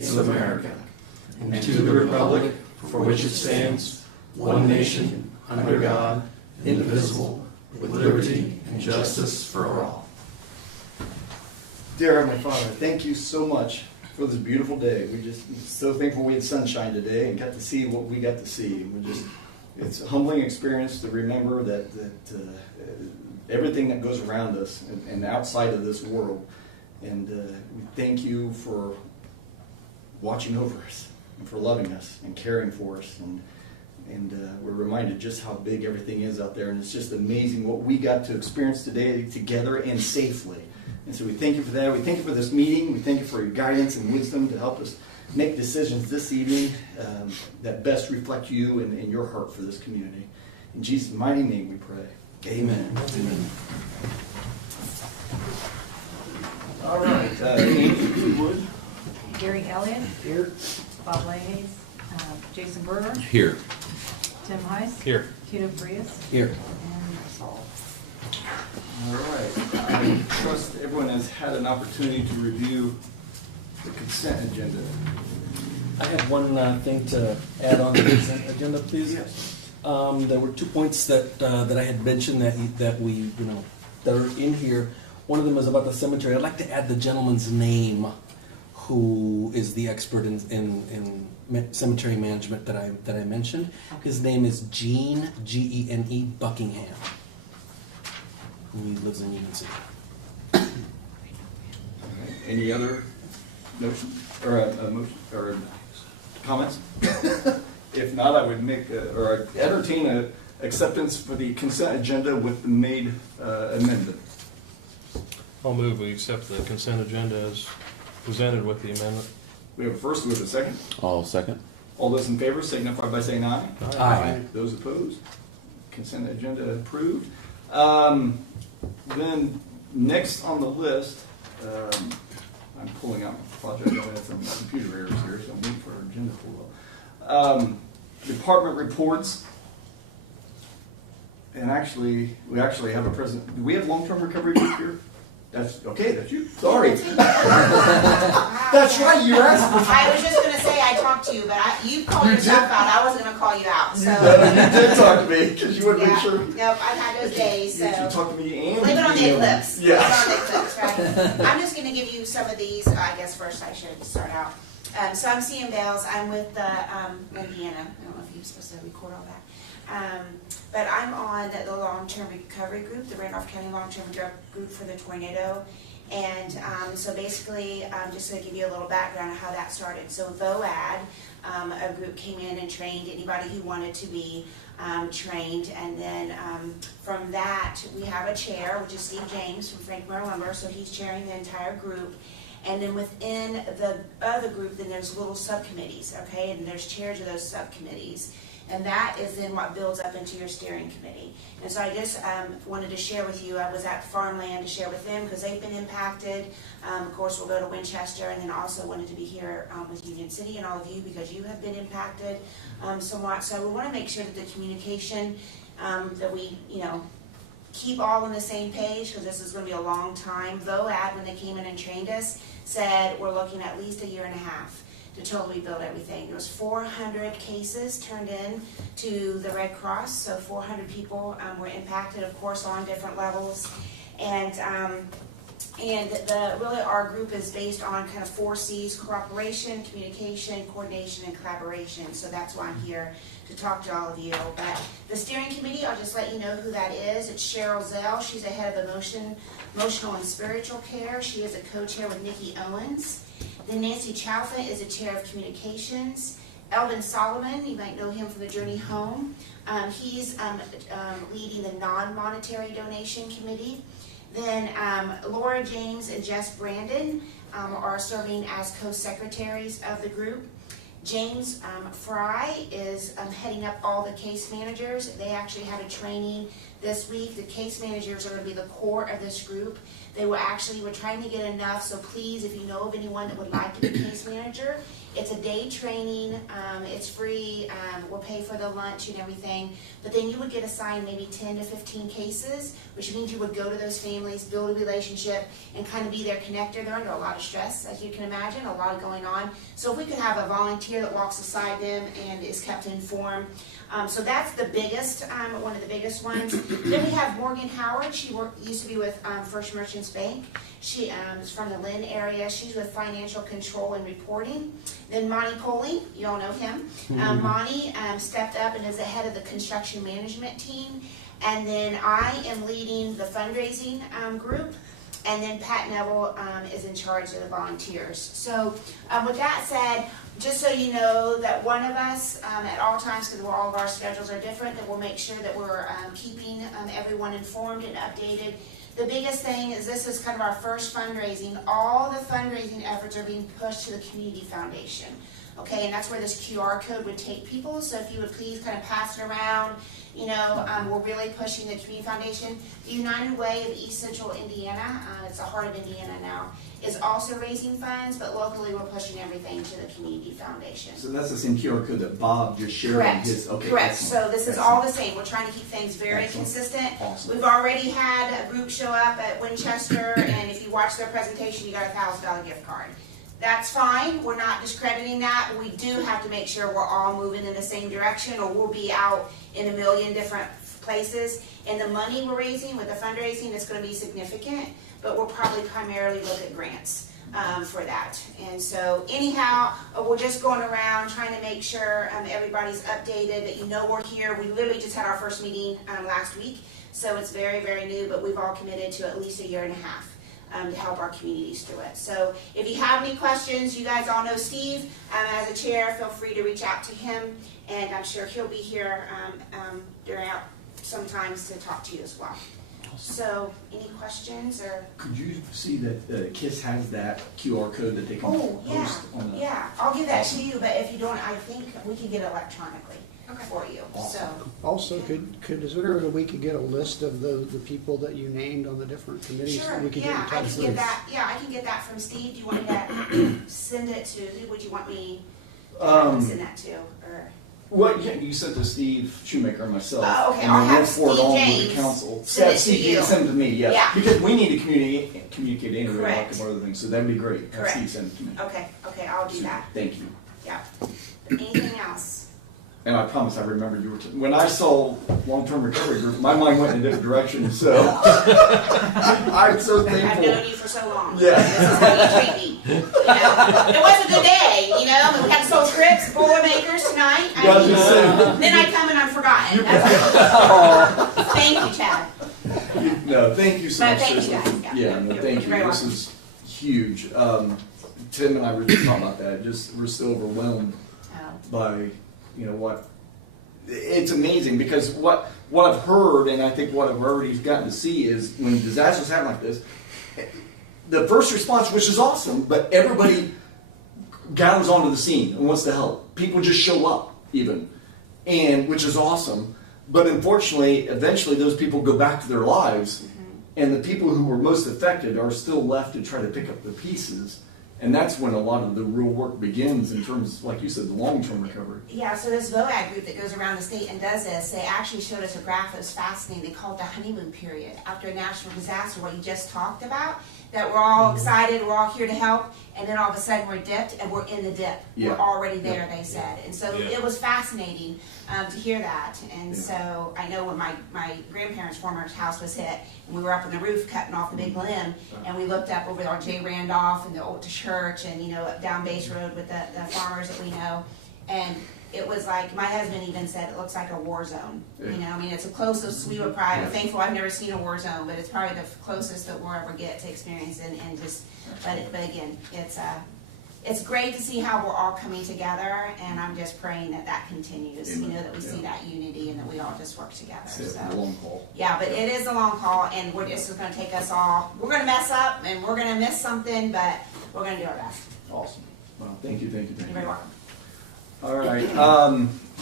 of America, and to the republic for which it stands, one nation, under God, indivisible, with liberty and justice for all. Dear Heavenly Father, thank you so much for this beautiful day. We're just so thankful we had sunshine today and got to see what we got to see. It's a humbling experience to remember that everything that goes around us and outside of this world. And we thank you for watching over us and for loving us and caring for us. And we're reminded just how big everything is out there. And it's just amazing what we got to experience today together and safely. And so we thank you for that. We thank you for this meeting. We thank you for your guidance and wisdom to help us make decisions this evening that best reflect you and your heart for this community. In Jesus' mighty name we pray. Amen. Amen. All right. Amy, if you would. Gary Elliott. Here. Bob Leahy. Jason Berger. Here. Tim Heiss. Here. Tito Frias. Here. And Saul. All right. I trust everyone has had an opportunity to review the consent agenda. I have one thing to add on to the consent agenda, please. Yes. There were 2 points that I had mentioned that we that are in here. One of them is about the cemetery. I'd like to add the gentleman's name, who is the expert in cemetery management that I mentioned. His name is Gene Gene Buckingham. And he lives in Union City. All right. Any other motion or comments? If not, I would I'd entertain an acceptance for the consent agenda with the made amendment. I'll move we accept the consent agenda as presented with the amendment. We have a first, we have a second. All second. All those in favor signify by saying aye. Aye. Those opposed? Consent agenda approved. Then next on the list, I'm pulling out my project. I had some computer errors here, so I'm waiting for our agenda to pull up. Department reports. And we actually have a president. Do we have long-term recovery group here? That's okay. That's you. Sorry. That's right. You asked me. I was just going to say I talked to you, but you called yourself out. I wasn't going to call you out. So. You did talk to me because you wanted to make sure. Nope, I've had those days. So. You talked to me and leave it on the eclipse. Yeah. Leave it on the eclipse, right? I'm just going to give you some of these. I guess first I should start out. So I'm CM Bales. I'm with Indiana. I don't know if you're supposed to record all that. But I'm on the long-term recovery group, the Randolph County Long-Term Recovery Group for the tornado. And so basically, just to give you a little background of how that started. So VOAD, a group came in and trained anybody who wanted to be trained. And then from that, we have a chair, which is Steve James from Frank Miller Lumber. So he's chairing the entire group. And then within the other group, then there's little subcommittees, okay? And there's chairs of those subcommittees. And that is then what builds up into your steering committee. And so I just wanted to share with you, I was at Farmland to share with them because they've been impacted. Of course, we'll go to Winchester, and then also wanted to be here with Union City and all of you because you have been impacted somewhat. So we want to make sure that the communication, that we, keep all on the same page because this is going to be a long time. VOAD, when they came in and trained us, said we're looking at least a year and a half to totally build everything. There was 400 cases turned in to the Red Cross, so 400 people were impacted, of course, on different levels. And really our group is based on kind of 4 C's: cooperation, communication, coordination, and collaboration. So that's why I'm here to talk to all of you. But the steering committee, I'll just let you know who that is. It's Cheryl Zell. She's the head of emotional and spiritual care. She is a co-chair with Nikki Owens. Then Nancy Chalfant is a chair of communications. Eldon Solomon, you might know him from the Journey Home. He's leading the non-monetary donation committee. Then Laura James and Jess Brandon are serving as co-secretaries of the group. James Fry is heading up all the case managers. They actually had a training this week. The case managers are going to be the core of this group. We're trying to get enough, so please, if you know of anyone that would like to be case manager, it's a day training, it's free, we'll pay for the lunch and everything, but then you would get assigned maybe 10 to 15 cases, which means you would go to those families, build a relationship, and kind of be their connector. They're under a lot of stress, as you can imagine, a lot going on. So if we could have a volunteer that walks beside them and is kept informed. So that's the biggest, one of the biggest ones. Then we have Morgan Howard. She used to be with First Merchants Bank. She is from the Lynn area. She's with Financial Control and Reporting. Then Monty Coley, you all know him. Monty stepped up and is the head of the construction management team. And then I am leading the fundraising group. And then Pat Neville is in charge of the volunteers. So with that said, just so you know that one of us at all times, because all of our schedules are different, that we'll make sure that we're keeping everyone informed and updated. The biggest thing is this is kind of our first fundraising. All the fundraising efforts are being pushed to the Community Foundation. Okay, and that's where this QR code would take people. So if you would please kind of pass it around. You know, we're really pushing the Community Foundation. The United Way of East Central Indiana, it's the heart of Indiana now, is also raising funds, but locally we're pushing everything to the Community Foundation. So that's the same QR code that Bob just shared on Correct. his. Okay, Correct. excellent. So this is all the same. We're trying to keep things very consistent. Awesome. We've already had a group show up at Winchester, and if you watch their presentation, you got a $1,000 gift card. That's fine. We're not discrediting that. We do have to make sure we're all moving in the same direction, or we'll be out in a million different places. And the money we're raising with the fundraising is going to be significant, but we'll probably primarily look at grants for that. And so anyhow, we're just going around trying to make sure everybody's updated, that you know we're here. We literally just had our first meeting last week, so it's very, very new, but we've all committed to at least a year and a half. To help our communities through it. So if you have any questions, you guys all know Steve. As a chair, feel free to reach out to him, and I'm sure he'll be here throughout sometimes to talk to you as well. So any questions or? Could you see that K.I.S.S has that QR code that they can post on the? Yeah, I'll give that to you, but if you don't, I think we can get it electronically for you. Awesome. So. Also, is there a way we could get a list of the people that you named on the different committees? Sure, We could yeah, get in I touch can get with? that. Yeah, I can get that from Steve. Do you want me to send it to? Who would you want me to send that to? Or Well, yeah, you sent to Steve Shoemaker and myself. Okay, and I'll then have we'll forward Steve on James to the council. send it to Steve, you. send it to me, yes. Yeah. Because we need to communicate anyway, like Correct. some other things, so that'd be great. Have Correct. Steve send it to me. Okay, I'll do that. Thank you. Yeah. Anything else? And I promise I remember you were, when I saw long-term recovery group, my mind went in a different direction, so. I'm so I've thankful. known you for so long. Yeah. This is how you treat me. You know, it was a good day. You know, we had soul scripts, Boilermakers tonight. Yeah, I was just saying. Then I come and I'm forgotten. Thank you, Chad. No, thank you so No, much. thank you, seriously. guys. Yeah. Yeah, no, You're thank you. very This welcome. is huge. Tim and I were just talking about that. Just we're still overwhelmed by, you know, what it's amazing because what I've heard and I think what I've already gotten to see is when disasters happen like this, the first response, which is awesome, but everybody gathers onto the scene and wants to help. People just show up even, and which is awesome. But unfortunately, eventually those people go back to their lives, and the people who were most affected are still left to try to pick up the pieces. And that's when a lot of the real work begins in terms, like you said, the long-term recovery. Yeah, so this VOAG group that goes around the state and does this, they actually showed us a graph that was fascinating. They call it the honeymoon period. After a national disaster, what you just talked about, that we're all excited, we're all here to help, and then all of a sudden we're dipped, and we're in the dip. Yeah. We're already there, they said. And so it was fascinating to hear that. And so I know when my grandparents' former house was hit, and we were up on the roof cutting off the big limb, and we looked up over on J. Randolph and the old church, and you know, up down Base Road with the farmers that we know, and it was like, my husband even said it looks like a war zone. You know, I mean, it's the closest we would probably, I'm thankful I've never seen a war zone, but it's probably the closest that we'll ever get to experience, and just, but again, it's great to see how we're all coming together, and I'm just praying that that continues, you know, that we see that unity and that we all just work together, It's so. a long haul. Yeah, but it is a long haul, and it's gonna take us all, we're gonna mess up, and we're gonna miss something, but we're gonna do our best. Awesome. Well, thank you. You're very welcome. All right.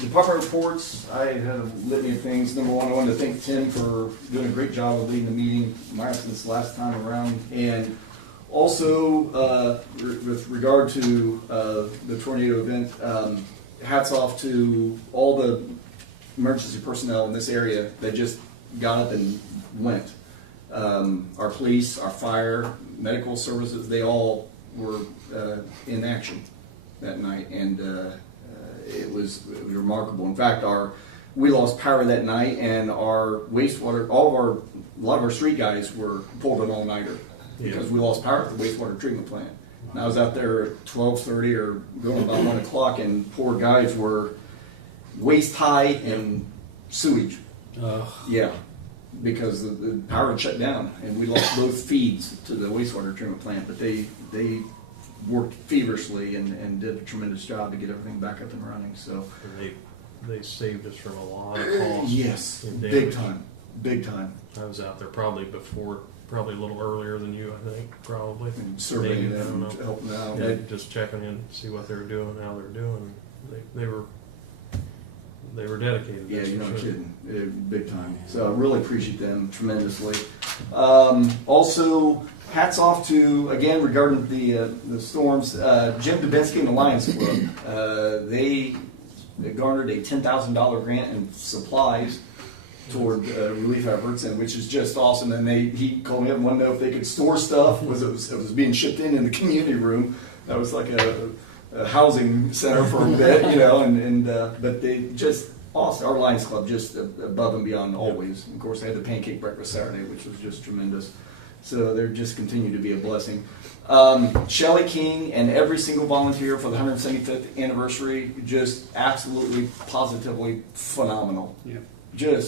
Department reports. I had a litany of things. Number one, I wanted to thank Tim for doing a great job of leading the meeting, my absence last time around, and also with regard to the tornado event. Hats off to all the emergency personnel in this area that just got up and went. Our police, our fire, medical services, they all were in action that night, and it was remarkable. In fact, we lost power that night, and our wastewater, a lot of our street guys were pulled an all-nighter because we lost power at the wastewater treatment plant. And I was out there at 12:30 or going about 1 o'clock, and poor guys were waist high in sewage. Yeah, because the power had shut down, and we lost both feeds to the wastewater treatment plant. But they worked feverishly and did a tremendous job to get everything back up and running. So They saved us from a lot of calls. yes, and big damage. big time. I was out there probably a little earlier than you, I think, probably. And surveying Maybe, I don't them, know. helping out. Yeah, just checking in, see what they were doing, how they're doing. They were dedicated. Yeah, that's you're for not sure. kidding. Big time. So I really appreciate them tremendously. Also, hats off to, again, regarding the storms, Jim Dubinsky and the Lions Club. They garnered a $10,000 grant in supplies toward relief efforts, and which is just awesome. And he called me up and wanted to know if they could store stuff. It was being shipped in the community room. That was like a housing center for a bit, but they just awesome. Our Lions Club just above and beyond always. Of course, they had the pancake breakfast Saturday, which was just tremendous. So they're just continue to be a blessing. Shelley King and every single volunteer for the 175th anniversary, just absolutely, positively phenomenal. Yeah.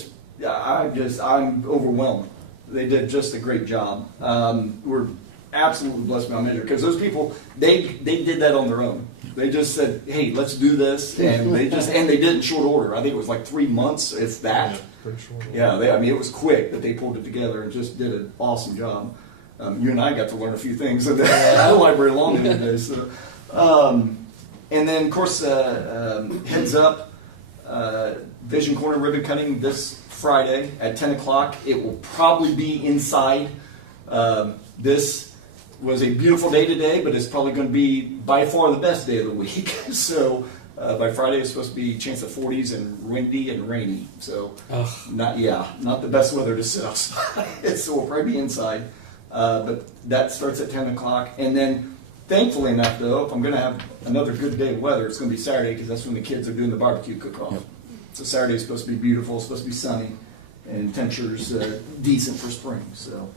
I'm overwhelmed. They did just a great job. We're absolutely blessed beyond measure because those people, they did that on their own. They just said, "Hey, let's do this," and they did it in short order. I think it was like 3 months, if that. Yeah, pretty sure. Yeah, it was quick, but they pulled it together and just did an awesome job. You and I got to learn a few things at the library along the day. So, and then, of course, heads up, Vision Corner ribbon cutting this Friday at 10 o'clock. It will probably be inside. This was a beautiful day today, but it's probably going to be by far the best day of the week. So by Friday, it's supposed to be a chance of 40s and windy and rainy. So not the best weather to sit outside. So we'll probably be inside. But that starts at 10 o'clock. And then, thankfully enough, though, if I'm going to have another good day of weather, it's going to be Saturday because that's when the kids are doing the barbecue cook-off. Yep. So Saturday is supposed to be beautiful, it's supposed to be sunny, and temperatures decent for spring. So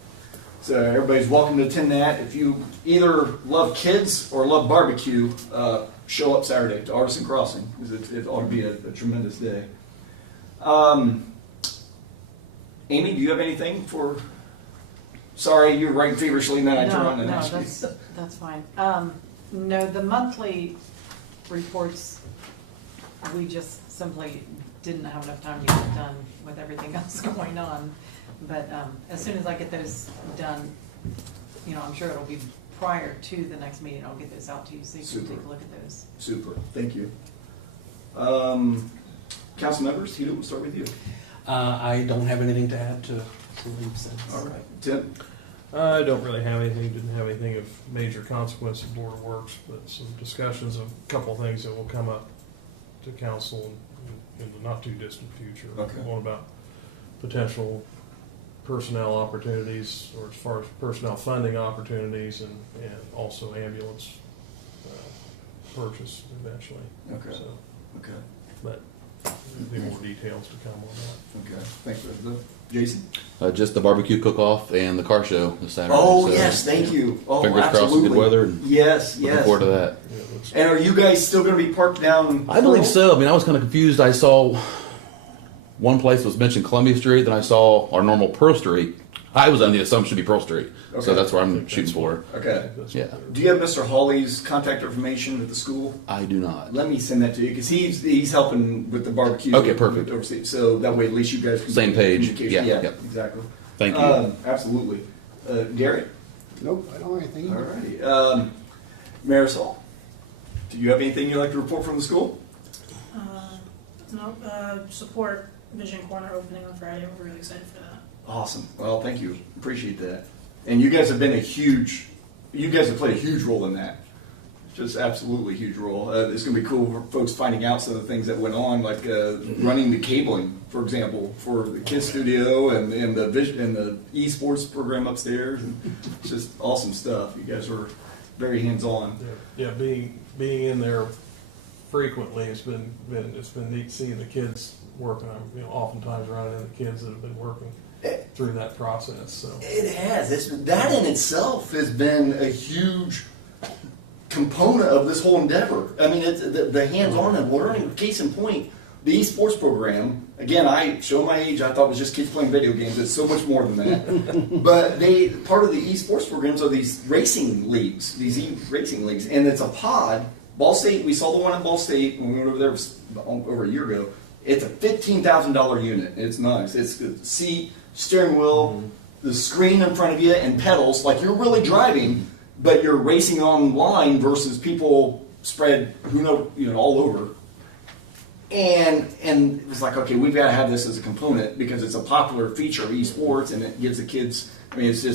everybody's welcome to attend that. If you either love kids or love barbecue, show up Saturday to Artisan Crossing because it ought to be a tremendous day. Amy, do you have anything for? Sorry, you're writing feverishly, and then I turn on and ask you. That's fine. No, the monthly reports, we just simply didn't have enough time to get it done with everything else going on. But as soon as I get those done, I'm sure it'll be prior to the next meeting. I'll get those out to you so you can take a look at those. Super, thank you. Council members, Tito, we'll start with you. I don't have anything to add to what you've said. All right, Tim. I don't really have anything, didn't have anything of major consequence of Board of Works, but some discussions of a couple of things that will come up to council in the not too distant future. Okay. One about potential personnel opportunities, or as far as personnel funding opportunities, and also ambulance purchase eventually. Okay. So, Okay. but there'll be more details to come on that. Okay. Thanks for that. Jason. Just the barbecue cook-off and the car show this Saturday. Oh so yes, thank you. Oh, fingers crossed, absolutely. good weather. And Yes, looking yes. forward to that. Yeah, it looks And are you guys still going to be parked down? I believe Pearl? so. I mean, I was kind of confused. I saw one place was mentioned Columbia Street, then I saw our normal Pearl Street. I was under the assumption it'd be Pearl Street, Okay. so that's where I'm shooting for. Okay. Yeah. Do you have Mr. Hawley's contact information at the school? I do not. Let me send that to you because he's helping with the barbecue. Okay, perfect. Overseas. So that way, at least you guys can Same get page. communication. Yeah, Yeah, yep. exactly. Thank you. Absolutely. Gary. Nope, I don't have anything. All righty. Marisol, do you have anything you'd like to report from the school? support Vision Corner opening on Friday. We're really excited for that. Awesome. Well, thank you. Appreciate that. And you guys have played a huge role in that. Just absolutely huge role. It's going to be cool for folks finding out some of the things that went on, like running the cabling, for example, for the K.I.S.S studio and the vision and the esports program upstairs. And it's just awesome stuff. You guys were very hands-on. Yeah, being in there frequently, it's been neat seeing the kids working. I'm oftentimes running into kids that have been working through that process. So It has. That in itself has been a huge component of this whole endeavor. I mean, it's the hands-on and learning. Case in point, the esports program. Again, I show my age. I thought it was just kids playing video games. It's so much more than that. But part of the esports programs are these racing leagues, racing leagues, and it's a pod. Ball State. We saw the one in Ball State when we went over there over a year ago. It's a $15,000 unit. It's nice. It's the seat, steering wheel, the screen in front of you, and pedals. Like you're really driving, but you're racing online versus people spread all over. And it was like, okay, we've got to have this as a component because it's a popular feature of esports, and it gives the kids. I mean, it's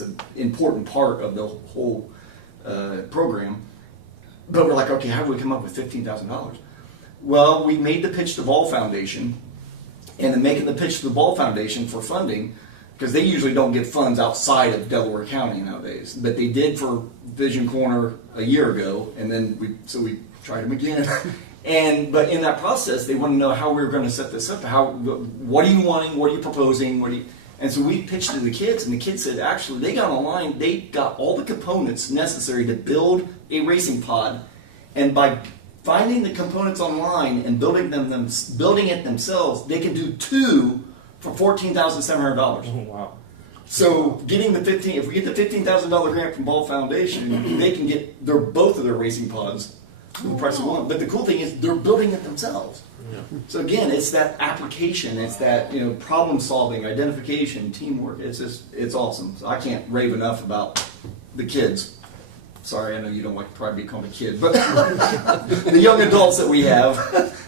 an important part of the whole program. But we're like, okay, how do we come up with $15,000? Well, we made the pitch to Ball Foundation, and in making the pitch to the Ball Foundation for funding, because they usually don't get funds outside of Delaware County nowadays, but they did for Vision Corner a year ago, and then we tried them again. But in that process, they want to know how we were going to set this up. What are you wanting? What are you proposing? And so we pitched to the kids, and the kids said, actually, they got online. They got all the components necessary to build a racing pod, and by finding the components online and building it themselves, they can do 2 for $14,700. oh, wow. So if we get the $15,000 grant from Ball Foundation, they can get both of their racing pods for the price of one. But the cool thing is they're building it themselves. Yeah. So again, it's that application, it's that problem solving, identification, teamwork. It's awesome. So I can't rave enough about the kids. Sorry, I know you don't like to probably be called a kid, but the young adults that we have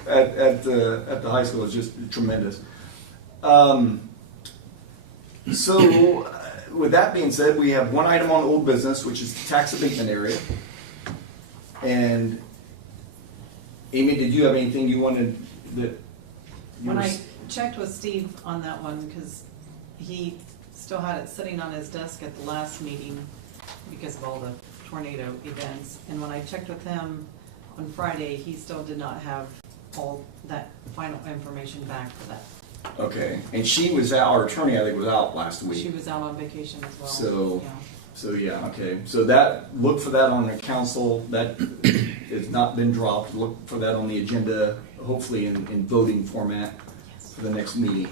at the high school is just tremendous. So, with that being said, we have one item on old business, which is the tax abatement area. And Amy, did you have anything you wanted When I checked with Steve on that one, because he still had it sitting on his desk at the last meeting because of all the tornado events, and when I checked with him on Friday, he still did not have all that final information back for that. Okay, and she was out, our attorney I think was out last week. She was out on vacation as well. So yeah, okay. So look for that on the council. That has not been dropped. Look for that on the agenda, hopefully in voting format for the next meeting.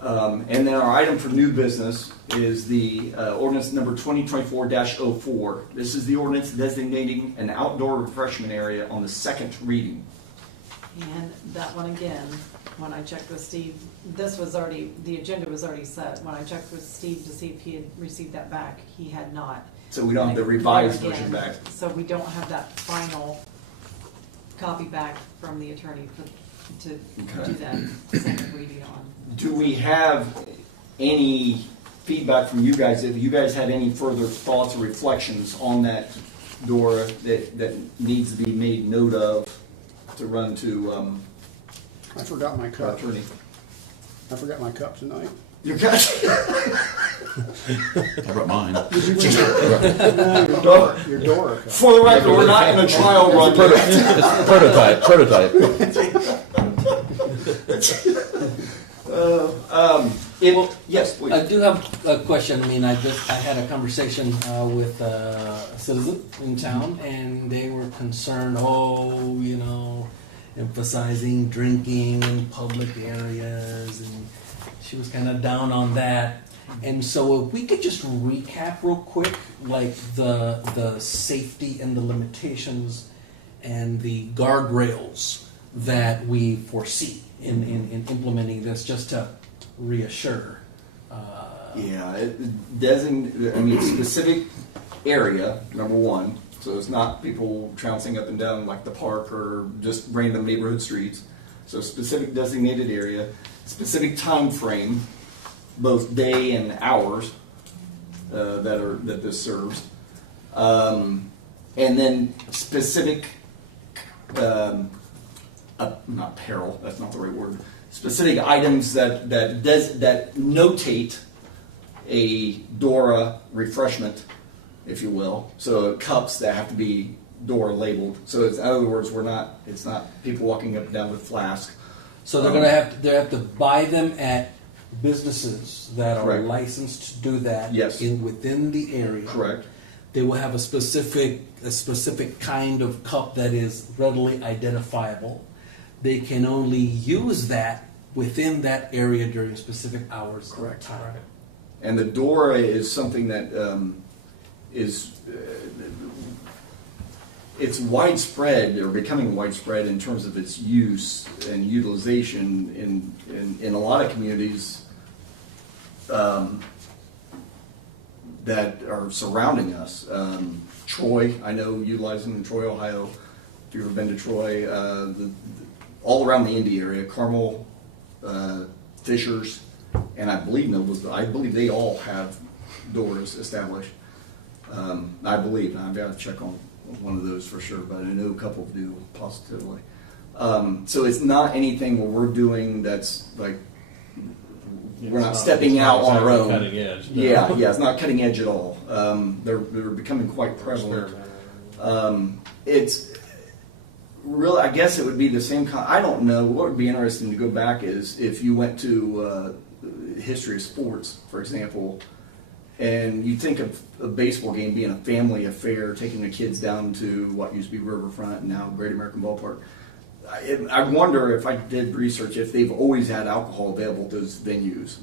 And then our item for new business is the ordinance number 2024-04. This is the ordinance designating an outdoor refreshment area on the second reading. And that one again, when I checked with Steve, the agenda was already set. When I checked with Steve to see if he had received that back, he had not. So we don't have the revised version back. So we don't have that final copy back from the attorney to do that second reading on. Do we have any feedback from you guys? If you guys had any further thoughts or reflections on that door that needs to be made note of to run to I forgot my cup. attorney? I forgot my cup tonight. Your cup? I brought mine. Your door cup. For the record, we're not in a trial run. It's a prototype. Yes, please. I do have a question. I mean, I had a conversation with a citizen in town, and they were concerned, emphasizing drinking in public areas, and she was kind of down on that. And so if we could just recap real quick, like the safety and the limitations and the guardrails that we foresee in implementing this, just to reassure. Specific area, number one. So it's not people trouncing up and down like the park or just random neighborhood streets. So specific designated area, specific time frame, both day and hours that this serves, and then specific, not peril. That's not the right word. Specific items that notate a Dora refreshment, if you will. So cups that have to be Dora labeled. So in other words, it's not people walking up and down with flasks. So they have to buy them at businesses that are Correct. licensed to do that. Yes. Within the area. Correct. They will have a specific kind of cup that is readily identifiable. They can only use that within that area during specific hours. Correct. Of time. And the Dora is something that it's widespread or becoming widespread in terms of its use and utilization in a lot of communities that are surrounding us. Troy, I know, utilizing in Troy, Ohio. If you've ever been to Troy, all around the Indy area, Carmel, Fishers, and I believe they all have doors established. I believe, and I've got to check on one of those for sure, but I know a couple do positively. So it's not anything where we're doing that's like we're not stepping out on our own. Cutting edge. No. Yeah, it's not cutting edge at all. They're becoming quite prevalent. It's really, I guess it would be the same kind. I don't know. What would be interesting to go back is if you went to history of sports, for example, and you think of a baseball game being a family affair, taking the kids down to what used to be Riverfront and now Great American Ballpark. I wonder if I did research if they've always had alcohol available at those venues.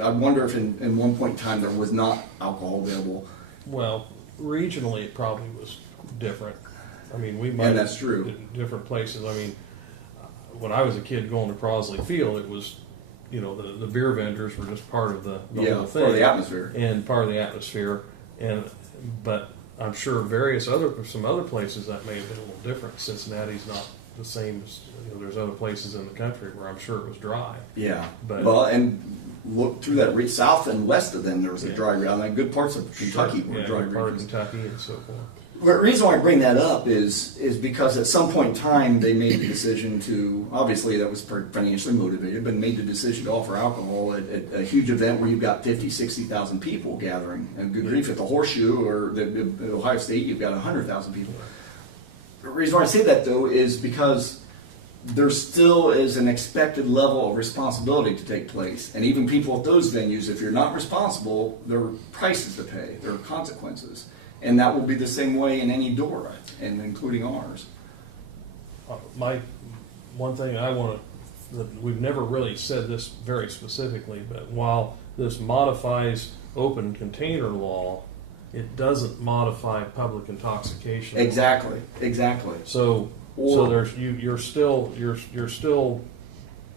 I wonder if in one point in time there was not alcohol available. Well, regionally it probably was different. I mean, we might And that's true. in different places. I mean, when I was a kid going to Crosley Field, it was, the beer vendors were just part of the whole thing. For the atmosphere. And part of the atmosphere. But I'm sure some other places that may have been a little different. Cincinnati's not the same as, there's other places in the country where I'm sure it was dry. Yeah. But- well, and look through that south and west of them, there was a dry region. Like good parts of Kentucky were dry part of regions. Kentucky and so forth. The reason why I bring that up is because at some point in time they made the decision to, obviously that was financially motivated, but made the decision to offer alcohol at a huge event where you've got 50, 60,000 people gathering. And good grief, at the Horseshoe or the Ohio State, you've got 100,000 people. The reason why I say that though is because there still is an expected level of responsibility to take place. And even people at those venues, if you're not responsible, there are prices to pay, there are consequences. And that will be the same way in any Dora, and including ours. One thing we've never really said this very specifically, but while this modifies open container law, it doesn't modify public intoxication. Exactly. So you're still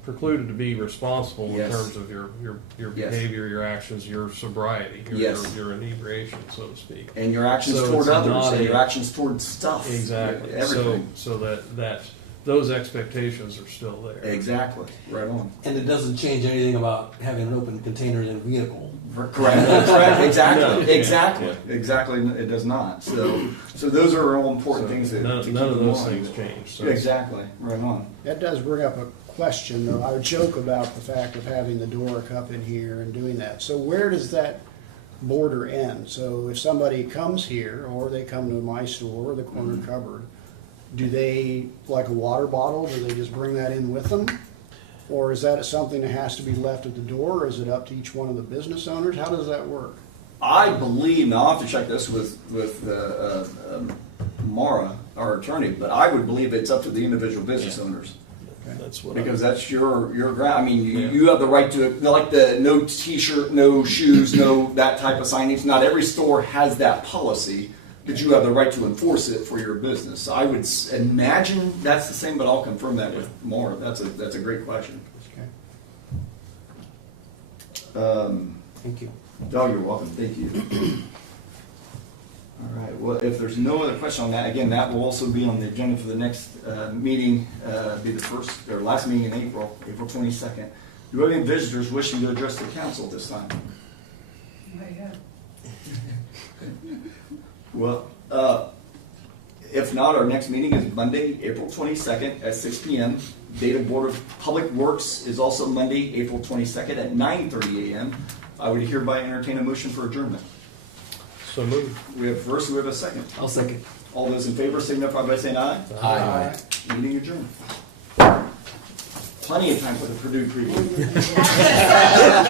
precluded to be responsible Yes. in terms of your Yes. behavior, your actions, your sobriety, Yes. your inebriation, so to speak. And your actions So toward it's others, not and your a- actions toward stuff. Exactly. Everything. So that those expectations are still there. Exactly. Right on. And it doesn't change anything about having an open container in a vehicle. Correct. Exactly. No. Exactly. Yeah. Exactly. It does not. So those are all important things to None keep of in those mind. things change. So Exactly. Right on. That does bring up a question, though. I would joke about the fact of having the Dora cup in here and doing that. So where does that border end? So if somebody comes here, or they come to my store or the corner cupboard, do they, like a water bottle, do they just bring that in with them? Or is that something that has to be left at the door, or is it up to each one of the business owners? How does that work? I believe, now I'll have to check this with Mara, our attorney, but I would believe it's up to the individual business owners. that's what Because that's your ground. I mean, you have the right to, like the no T-shirt, no shoes, no that type of signage. Not every store has that policy, but you have the right to enforce it for your business. So I would imagine that's the same, but I'll confirm that with Mara. That's a great question. Okay. Thank you. Oh, you're welcome. Thank you. All right, well, if there's no other question on that, again, that will also be on the agenda for the next meeting, be the first, or last meeting in April, April 22nd. Do we have any visitors wishing to address the council at this time? Well, if not, our next meeting is Monday, April 22nd at 6 p.m. Data Board of Public Works is also Monday, April 22nd at 9:30 a.m. I would hereby entertain a motion for adjournment. So moved. We have first, we have a second. I'll second. All those in favor signify by saying aye. Aye. Meeting adjourned. Plenty of time for the Purdue preview.